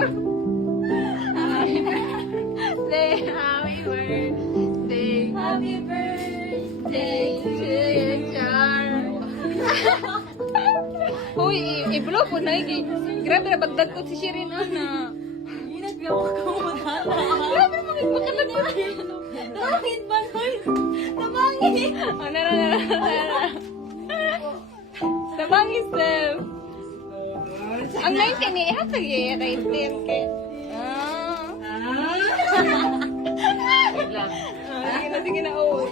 Happy birthday. Happy birthday to you, Char. Uy, i-blow po na iki. Grabe na bagdag ko si Shirin ana. Ginagbiyak ko ka mo na. Grabe mo kayo makalag ko. Tabangin ba nun? Tabangin! Tabangin, Steph. Ang 19 eh, hatag eh, 19 kay. Wait lang. Sige na, sige na, oh.